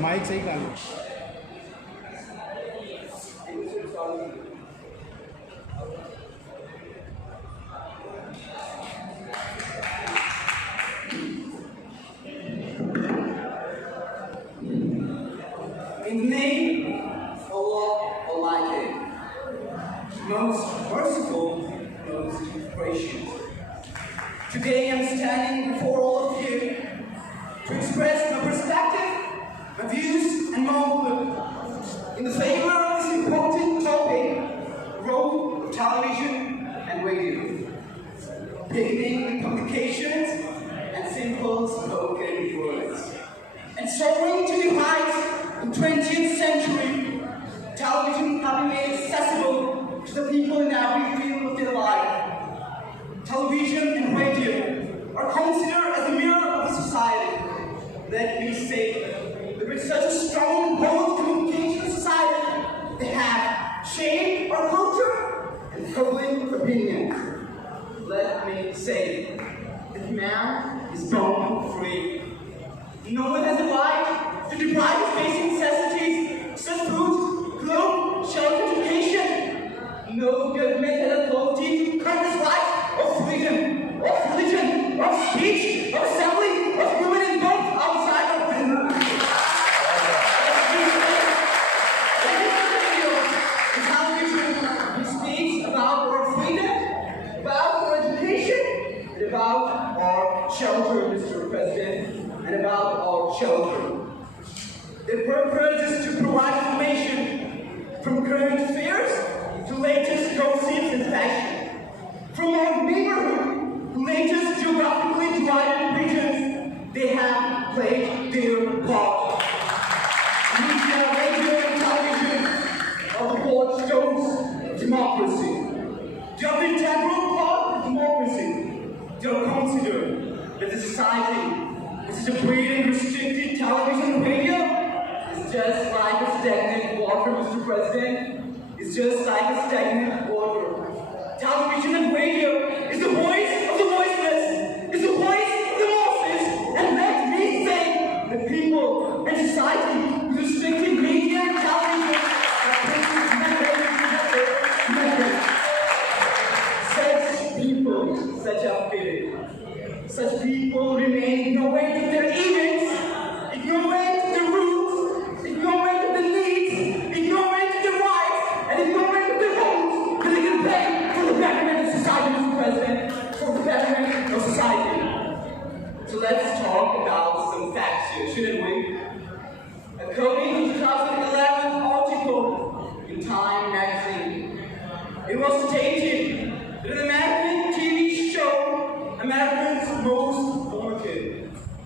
Mic सही कर लो। In the name of Allah Almighty, most merciful, most gracious. Today I'm standing before all of you to express my perspective, my views and my outlook in the favor of this important topic, the role of television and radio, beginning with publications and simple spoken words, and soaring to the heights in the 20th century. Television have been made accessible to the people in every field of their life. Television and radio are considered as a mirror of the society. Let me say that with such a strong bold communication society, they have shaped our culture and public opinion. Let me say that man is born free. No one has the right to deprive his basic necessities such as food, clothes, shelter, education. No government has authority to cut this right of freedom, of religion, of speech, of assembly, of human and both outside of business. The television speaks about our freedom, about our education, and about our shelter, Mr. President, and about our children. Their purpose is to provide information from current affairs to latest gossips and fashion. From our neighborhood to latest geographically divided regions, they have played their part. Media, radio, and television are the watchstones of democracy. They are the integral part of democracy. They are considered that the society which is a breeding restricted television and radio is just like a stagnant water, Mr. President. It's just like a stagnant water. Television and radio is the voice of the voiceless, is the voice of the voiceless, and let me say the people and society with restricted media and television such people, such are fitted. Such people remain ignorant of their events, ignorant of the rules, ignorant of the needs, ignorant of the rights, and ignorant of the roles that they can play for the betterment of society, Mr. President, for the betterment of society. So let's talk about some facts here, shouldn't we? According to 2011 article in Time magazine, it was stated that an American TV show, Americans Most Wanted,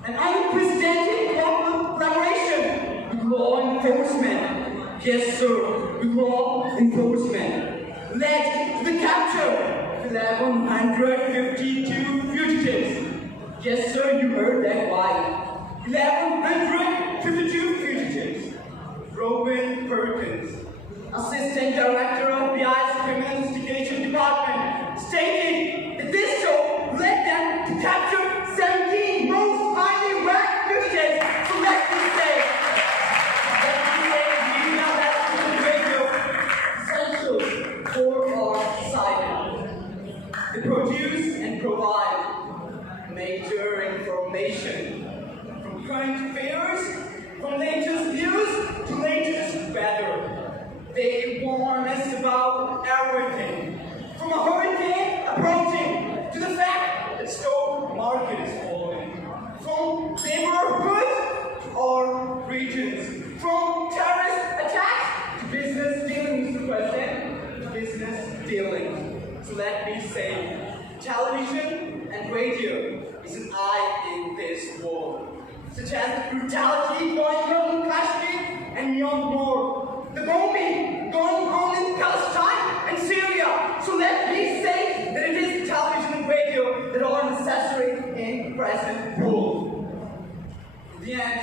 an unprecedented collaboration with law enforcement, yes sir, with law enforcement, led to the capture of 1,152 fugitives. Yes sir, you heard that right. 1,152 fugitives. Robin Perkins, Assistant Director of FBI's Criminal Investigation Department, stated that this show led them to capture 17 most highly ranked fugitives. So let me say, we now have radio essential for our society. They produce and provide major information from current affairs, from latest news to latest weather. They warn us about everything, from a hurricane approaching to the fact that stock market is falling, from neighborhoods to our regions, from terrorist attacks to business dealings, Mr. President, to business dealings. So let me say, television and radio is an eye in this world, such as the brutality going on in Kashmir and Myanmar, the bombing going on in Palestine and Syria. So let me say that it is television and radio that are necessary in the present world. In the end,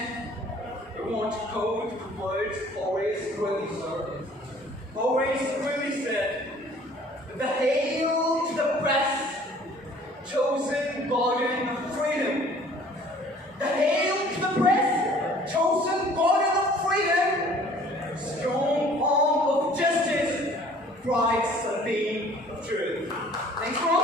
I want to quote the words Horace Greeley said. Horace Greeley said, "The hail to the press, chosen garden of freedom." The hail to the press, chosen garden of Christ the beam of truth. Thanks for all.